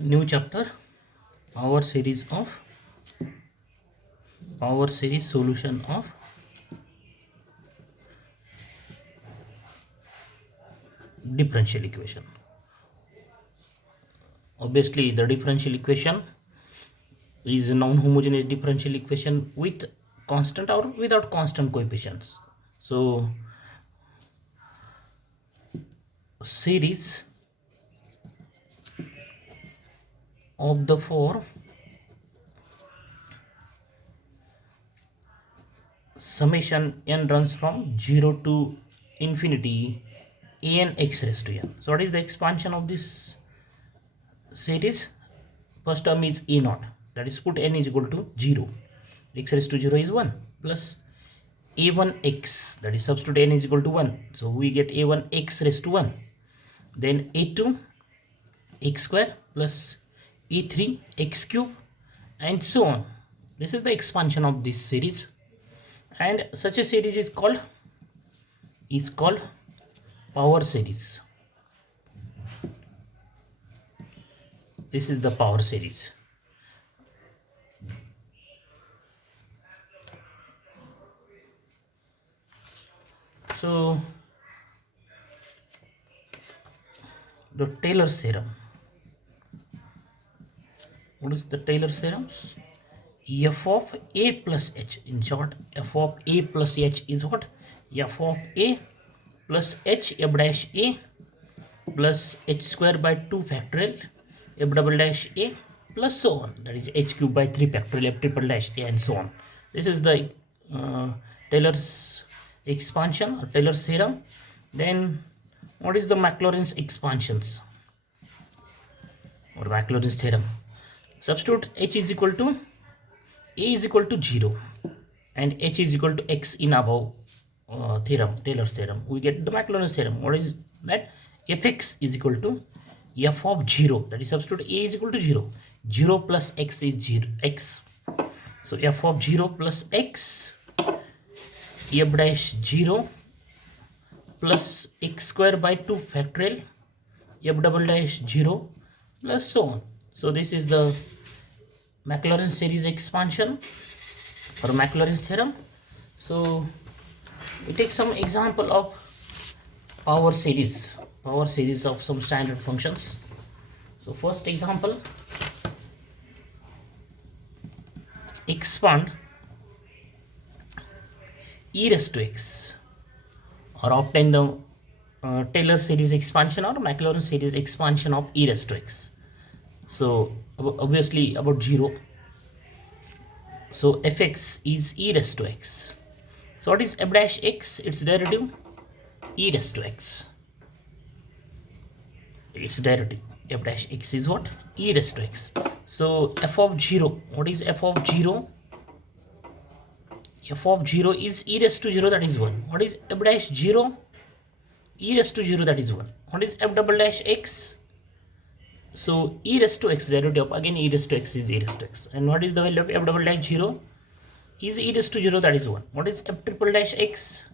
New chapter, power series solution of differential equation. Obviously the differential equation is a non-homogeneous differential equation with constant or without constant coefficients. So series of the four summation n runs from 0 to infinity an x raised to n. So what is the expansion of this series? First term is a naught, that is put n is equal to 0, x raised to 0 is 1, plus a1x, that is substitute n is equal to 1, so we get a1x raised to 1, then a2 x square plus e3 x cube and so on. This is the expansion of this series, and such a series is called power series. This is the power series. So the Taylor's theorem. What is the Taylor's theorem? F of a plus h. In short, f of a plus h is what? F of a plus h f dash a plus h square by 2 factorial f double dash a plus so on. That is h cube by 3 factorial f triple dash a and so on. This is the Taylor's expansion or Taylor's theorem. Then what is the Maclaurin's expansions or Maclaurin's theorem? Substitute h is equal to a is equal to 0 and h is equal to x in above theorem, Taylor's theorem. We get the Maclaurin's theorem. What is that? Fx is equal to f of 0, that is substitute a is equal to 0. 0 plus x is 0 x. So f of 0 plus x f dash 0 plus x square by 2 factorial f double dash 0 plus so on. So this is the Maclaurin series expansion or Maclaurin's theorem. So we take some example of power series of some standard functions. So first example, expand e raised to x, or obtain the Taylor series expansion or Maclaurin series expansion of e raised to x. So obviously about 0, so fx is e raised to x. So what is f dash x? Its derivative e raised to x. Its derivative f dash x is what? E raised to x. So f of 0, what is f of 0? F of 0 is e raised to 0, that is 1. What is f dash 0? E raised to 0, that is 1. What is f double dash x? So e raised to x derivative, again e raised to x is e raised to x. And what is the value of f double dash 0? Is e raised to 0, that is 1. What is f triple dash x?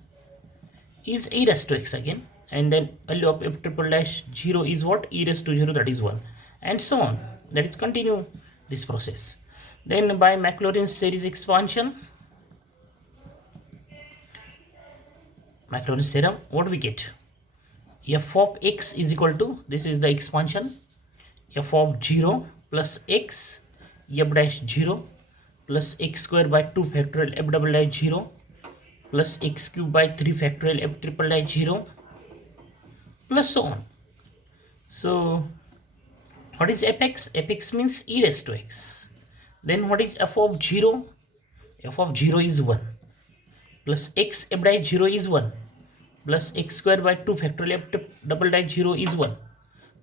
Is e raised to x again. And then value of f triple dash 0 is what? E raised to 0, that is 1. And so on. That is continue this process. Then by Maclaurin's series expansion, Maclaurin's theorem, what we get? F of x is equal to, this is the expansion, f of 0 plus x f dash 0 plus x square by 2 factorial f double dash 0 plus x cube by 3 factorial f triple dash 0 plus so on. So what is fx? Fx means e raised to x. Then what is f of 0? F of 0 is 1 plus x f dash 0 is 1 plus x square by 2 factorial f double dash 0 is 1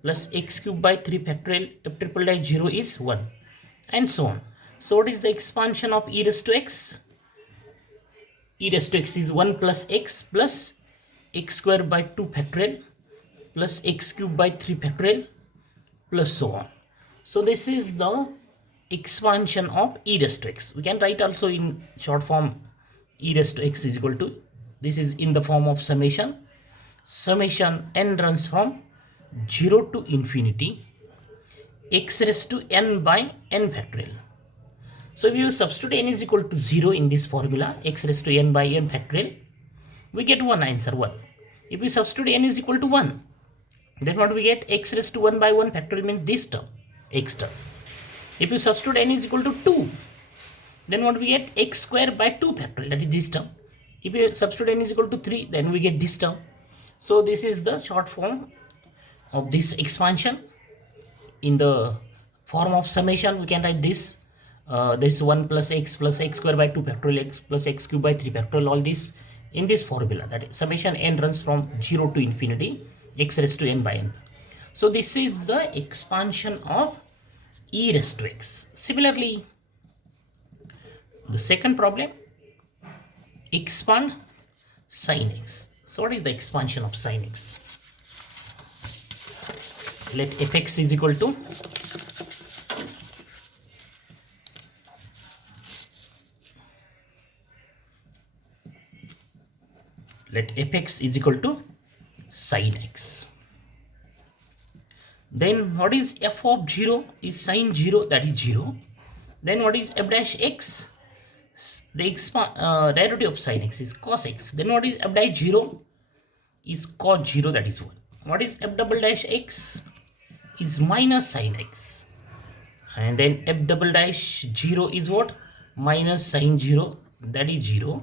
plus x cube by 3 factorial f triple dash 0 is 1 and so on. So what is the expansion of e raised to x? E raised to x is 1 plus x square by 2 factorial plus x cube by 3 factorial plus so on. So this is the expansion of e raised to x. We can write also in short form e raised to x is equal to, this is in the form of summation n runs from 0 to infinity x raised to n by n factorial. So if you substitute n is equal to 0 in this formula, x raised to n by n factorial, we get one answer 1. If we substitute n is equal to 1, then what we get? X raised to 1 by 1 factorial means this term, x term. If you substitute n is equal to 2, then what we get? X square by 2 factorial, that is this term. If you substitute n is equal to 3, then we get this term. So this is the short form of this expansion. In the form of summation, we can write this. This 1 plus x square by 2 factorial, x plus x cube by 3 factorial, all this in this formula, that is summation n runs from 0 to infinity, x raised to n by n. So this is the expansion of e raised to x. Similarly, the second problem, expand sin x. So what is the expansion of sin x? Let fx is equal to sin x. Then what is f of 0 is sin 0, that is 0. Then what is f dash x? The derivative of sin x is cos x. Then what is f dash 0? Is cos 0, that is 1. What is f double dash x? Is minus sin x. And then f double dash 0 is what? Minus sin 0, that is 0.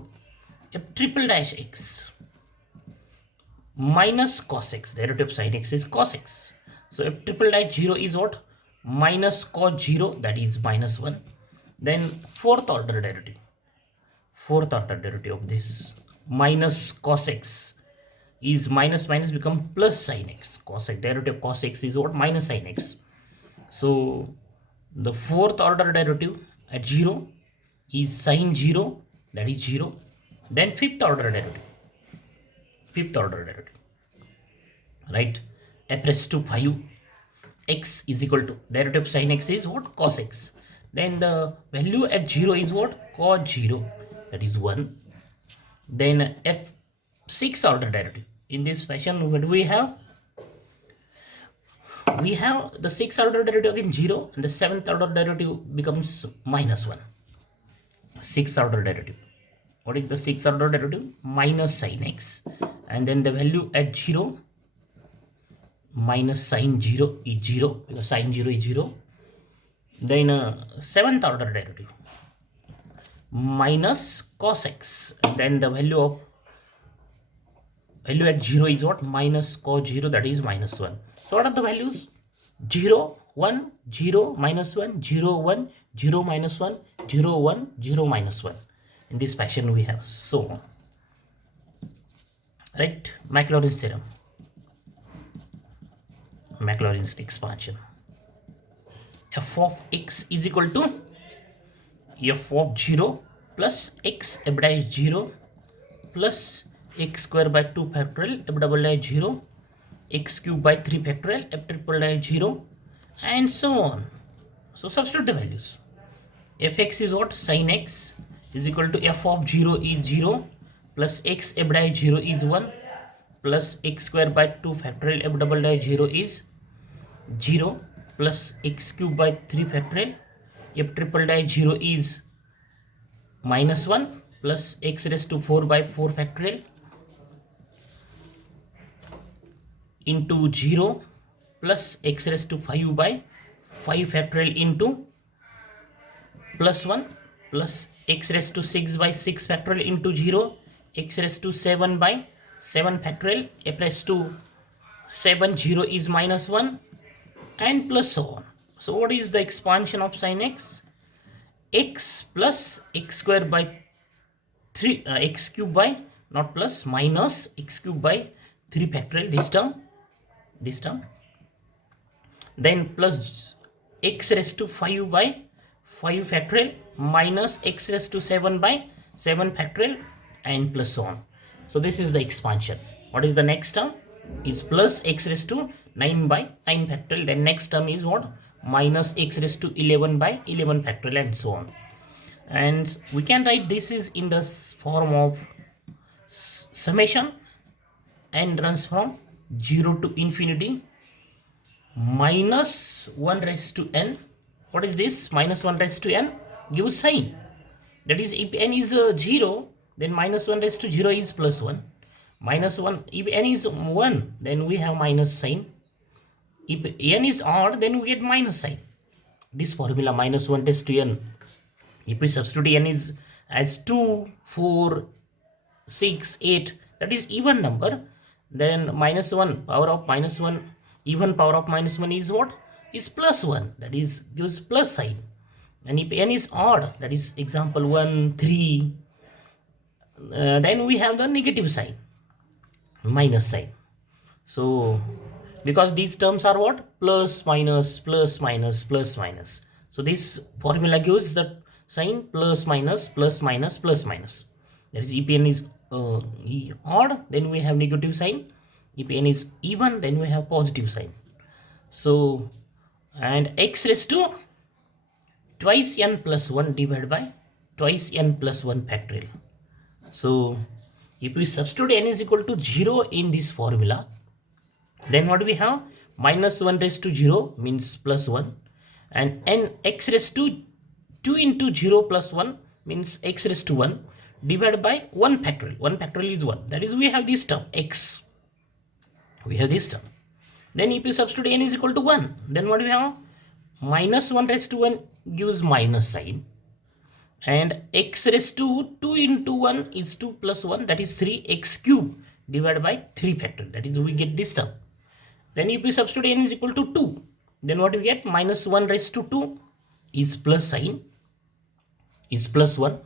F triple dash x minus cos x, derivative of sin x is cos x. So f triple dash 0 is what? Minus cos 0, that is minus 1. Then fourth order derivative of this minus cos x is minus become plus sin x. Cos x, derivative of cos x is what? Minus sin x. So the fourth order derivative at 0 is sin 0, that is 0. Then fifth order derivative, right? F raised to 5 x is equal to derivative of sin x is what? Cos x. Then the value at 0 is what? Cos 0, that is 1. Then f sixth order derivative. In this fashion, what do we have? We have the sixth order derivative again 0, and the seventh order derivative becomes minus 1. Sixth order derivative. What is the sixth order derivative? Minus sin x. And then the value at 0 minus sin 0 is 0, because sin 0 is 0. Then seventh order derivative minus cos x. Then the value at 0 is what? Minus cos 0, that is minus 1. So what are the values? 0, 1, 0, minus 1, 0, 1, 0, minus 1, 0, 1, 0, minus 1. In this fashion we have so on. Right? Maclaurin's theorem. Maclaurin's expansion. F of x is equal to f of 0 plus x f dash 0 plus x square by 2 factorial f double dash 0, x cube by 3 factorial f triple dash 0, and so on. So substitute the values. Fx is what? Sin x is equal to f of 0 is 0 plus x f dash 0 is 1 plus x square by 2 factorial f double dash 0 is 0 plus x cube by 3 factorial f triple dash 0 is minus 1 plus x raised to 4 by 4 factorial into 0 plus x raised to 5 by 5 factorial into plus 1 plus x raised to 6 by 6 factorial into 0, x raised to 7 by 7 factorial, f raised to 7, 0 is minus 1, and plus so on. So what is the expansion of sin x? X plus x square by 3, x cube by, not plus, minus x cube by 3 factorial, this term, then plus x raised to 5 by 5 factorial minus x raised to 7 by 7 factorial, and plus so on. So this is the expansion. What is the next term? Is plus x raised to 9 by 9 factorial. Then next term is what? Minus x raised to 11 by 11 factorial, and so on. And we can write this is in the form of summation n runs from 0 to infinity minus 1 raised to n. What is this? Minus 1 raised to n gives sign. That is, if n is 0, then minus 1 raised to 0 is plus 1. Minus 1, if n is 1, then we have minus sign. If n is odd, then we get minus sign. This formula minus 1 raised to n, if we substitute n is as 2, 4, 6, 8, that is even number, then minus 1 power of minus 1, even power of minus 1 is what? Is plus 1, that is gives plus sign. And if n is odd, that is example 1, 3, then we have the negative sign, minus sign. So because these terms are what? Plus, minus, plus, minus, plus, minus. So this formula gives the sign plus, minus, plus, minus, plus, minus. That is, if n is odd, then we have negative sign. If n is even, then we have positive sign. So, and x raised to twice n plus 1 divided by twice n plus 1 factorial. So if we substitute n is equal to 0 in this formula, then what we have? Minus 1 raised to 0 means plus 1, and n x raised to 2 into 0 plus 1 means x raised to 1 divided by 1 factorial. 1 factorial is 1. That is, we have this term x. We have this term. Then if you substitute n is equal to 1, then what we have? Minus 1 raised to 1 gives minus sign, and x raised to 2 into 1 is 2 plus 1, that is 3x cube divided by 3 factorial. That is, we get this term. Then if we substitute n is equal to 2, then what we get? Minus 1 raised to 2 is plus sign, is plus 1.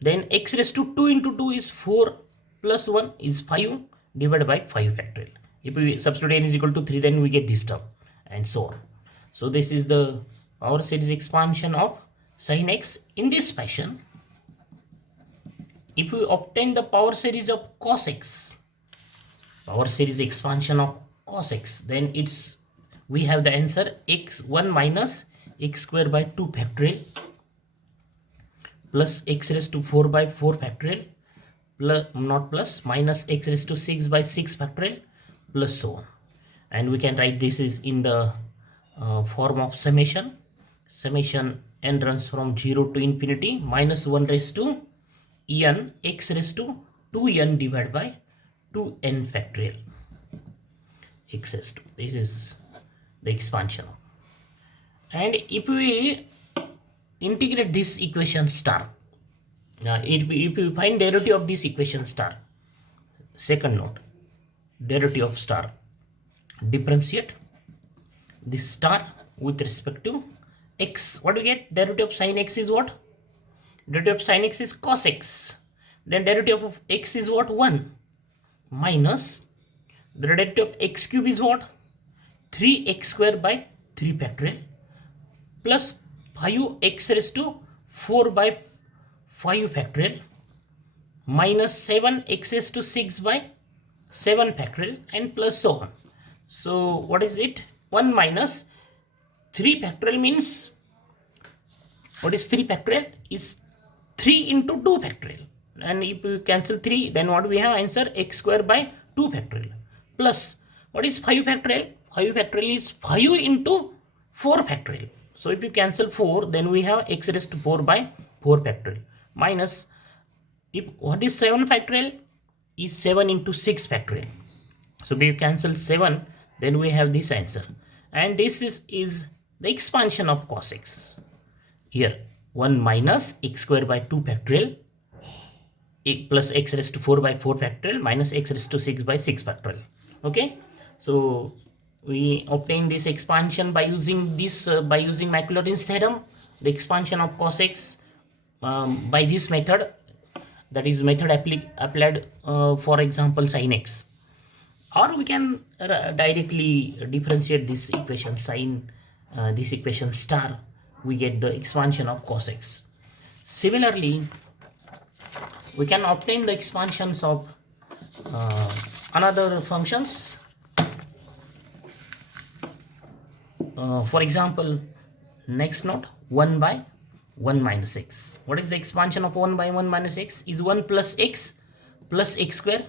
Then x raised to 2 into 2 is 4 plus 1 is 5 divided by 5 factorial. If we substitute n is equal to 3, then we get this term, and so on. So this is the power series expansion of sin x in this fashion. If we obtain the power series of cos x, power series expansion of cos x, then we have the answer x1 minus x square by 2 factorial plus x raised to 4 by 4 factorial plus, not plus, minus x raised to 6 by 6 factorial plus so on. And we can write this is in the form of summation. Summation n runs from 0 to infinity, minus 1 raised to n x raised to 2n divided by 2n factorial x raised to. This is the expansion. And if we integrate this equation star, if we find derivative of this equation star, second note, derivative of star, differentiate this star with respect to x. What do we get? Derivative of sin x is what? Derivative of sin x is cos x. Then derivative of x is what? 1 minus the derivative of x cube is what? 3x square by 3 factorial plus 5x raised to 4 by 5 factorial minus 7x raised to 6 by 7 factorial and plus so on. So what is it? 1 minus 3 factorial means, what is 3 factorial? Is 3 into 2 factorial. And if you cancel 3, then what we have? Answer x square by 2 factorial plus, what is 5 factorial? 5 factorial is 5 into 4 factorial. So if you cancel 4, then we have x raised to 4 by 4 factorial minus, if what is 7 factorial? Is 7 into 6 factorial. So if you cancel 7, then we have this answer. And this is the expansion of cos x. Here 1 minus x square by 2 factorial plus x raised to 4 by 4 factorial minus x raised to 6 by 6 factorial. Okay, so we obtain this expansion by using this by using Maclaurin's theorem, the expansion of cos x by this method, that is method applied for example sin x. Or we can directly differentiate this equation sin this equation star, we get the expansion of cos x. Similarly, we can obtain the expansions of another functions. For example, next note, 1 by 1 minus x. What is the expansion of 1 by 1 minus x? Is 1 plus x square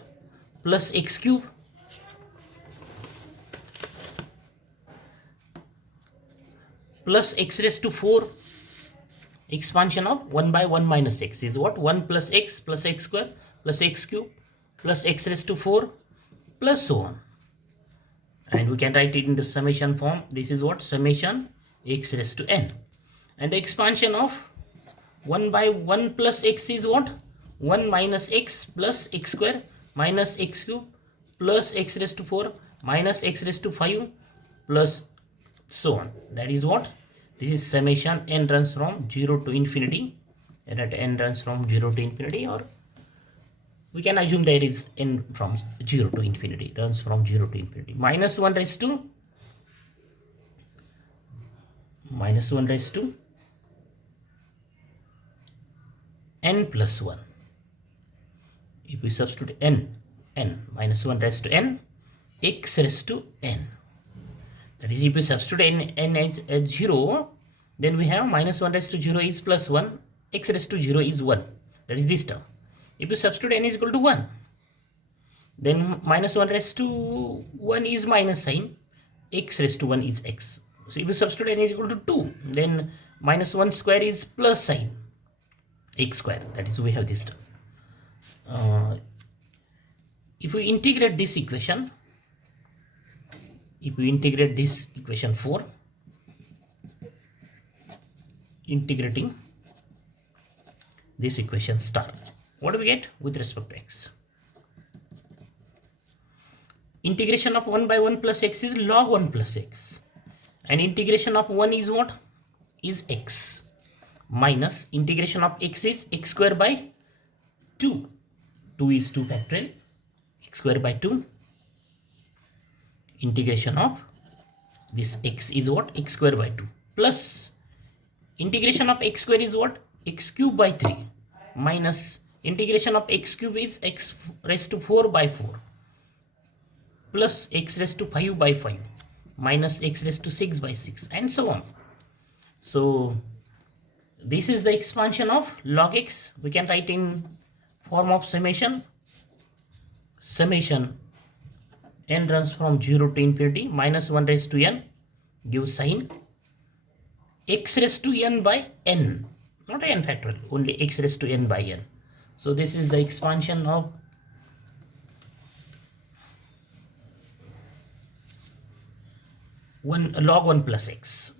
plus x cube plus x raised to 4. Expansion of 1 by 1 minus x is what? 1 plus x square plus x cube plus x raised to 4 plus so on. And we can write it in the summation form. This is what? Summation x raised to n. And the expansion of 1 by 1 plus x is what? 1 minus x plus x square minus x cube plus x raised to 4 minus x raised to 5 plus so on. That is what? This is summation n runs from 0 to infinity, and at n runs from 0 to infinity, or we can assume there is n from 0 to infinity, runs from 0 to infinity. Minus 1 raised to n plus 1. If we substitute n minus 1 raised to n, x raised to n. That is, if we substitute n as 0, then we have minus 1 raised to 0 is plus 1, x raised to 0 is 1. That is this term. If you substitute n is equal to 1, then minus 1 raised to 1 is minus sign, x raised to 1 is x. So if you substitute n is equal to 2, then minus 1 square is plus sign, x square. That is, we have this term. If we integrate this equation, equation 4, integrating this equation star, what do we get with respect to x? Integration of 1 by 1 plus x is log 1 plus x, and integration of 1 is what? Is x, minus integration of x is x square by 2. 2 is 2 factorial, x square by 2. Integration of this x is what? X square by 2, plus integration of x square is what? X cube by 3, minus integration of x cube is x raised to 4 by 4, plus x raised to 5 by 5, minus x raised to 6 by 6, and so on. So this is the expansion of log x. We can write in form of summation. Summation n runs from 0 to infinity, minus 1 raised to n gives sign x raised to n by n, not n factorial, only x raised to n by n. So this is the expansion of log 1 plus x.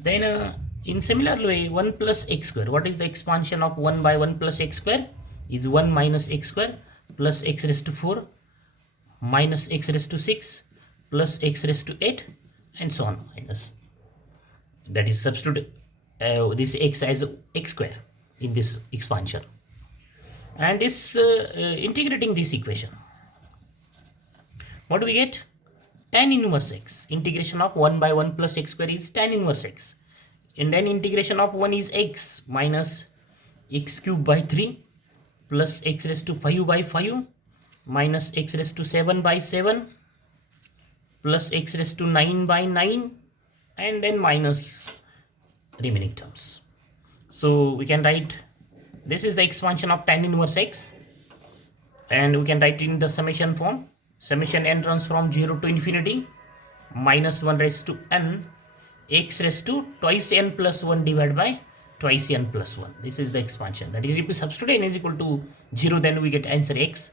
Then in similar way, 1 plus x square, what is the expansion of 1 by 1 plus x square? Is 1 minus x square plus x raised to 4 minus x raised to 6 plus x raised to 8, and so on, minus. That is, substitute this x as x square in this expansion, and this integrating this equation, what do we get? Tan inverse x. Integration of 1 by 1 plus x square is tan inverse x, and then integration of 1 is x minus x cube by 3 plus x raised to 5 by 5 minus x raised to 7 by 7 plus x raised to 9 by 9, and then minus remaining terms. So we can write this is the expansion of tan inverse x, and we can write in the summation form. Summation n runs from 0 to infinity, minus 1 raised to n, x raised to twice n plus 1 divided by twice n plus 1. This is the expansion. That is, if we substitute n is equal to 0, then we get answer x.